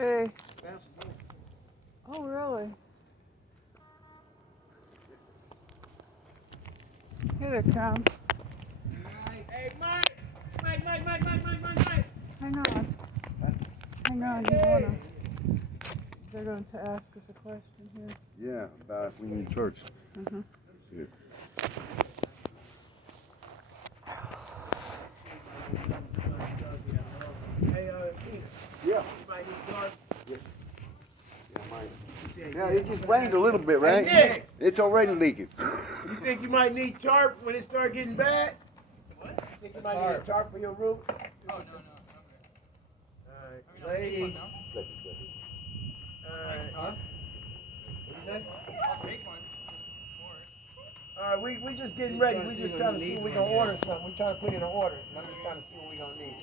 Hey. Oh, really? Here they come. Hey, Mike! Mike! Hang on. Hang on, you wanna... They're going to ask us a question here. Yeah, about if we need church. Mm-hmm. Yeah. Hey, Keith. Yeah. You might need tarps. Yeah, it just rained a little bit, right? Hey, Nick. It's already leaking. You think you might need tarp when it starts getting bad? What? You think you might need a tarp for your roof? Oh, no. Alright, lady. Huh? What you say? I'll take one. Alright, we just getting ready. We just trying to see if we can order something. We trying to put in an order. I'm just trying to see what we gonna need.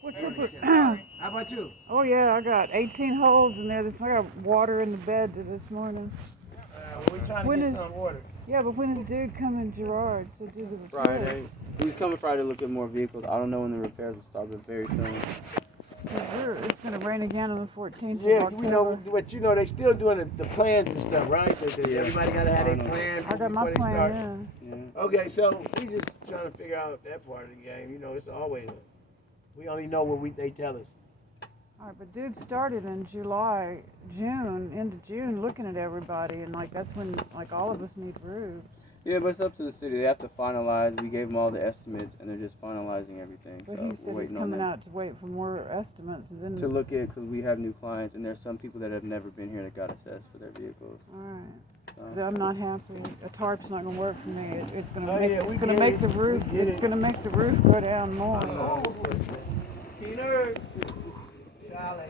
What's up with... How about you? Oh, yeah, I got 18 holes in there. I got water in the bed this morning. We're trying to get something ordered. Yeah, but when is Dude coming, Gerard, to do the repairs? Friday. He's coming Friday to look at more vehicles. I don't know when the repairs will start, but very soon. It's going to rain again on the 14th Yeah, of October. we know, but you know, they still doing the plans and stuff, right? Everybody got to have their plan. I got my before they start. plan, Yeah. Okay, so we just trying to figure out that part of the game. You know, it's always, we only know what they tell us. All right, but Dude started in end of June, looking at everybody, and like that's when like all of us need roofs. Yeah, but it's up to the city. They have to finalize. We gave them all the estimates, and they're just finalizing everything. But so he we're said he's waiting on coming them out to wait for more estimates, and then to look at, because we have new clients, and there's some people that have never been here that got assessed for their vehicles. All right. So. I'm not happy. A tarp's not going to work for me. It's going to Oh, make yeah, it's going to make the roof. It's going to make the roof go down more. Peter, Charlie.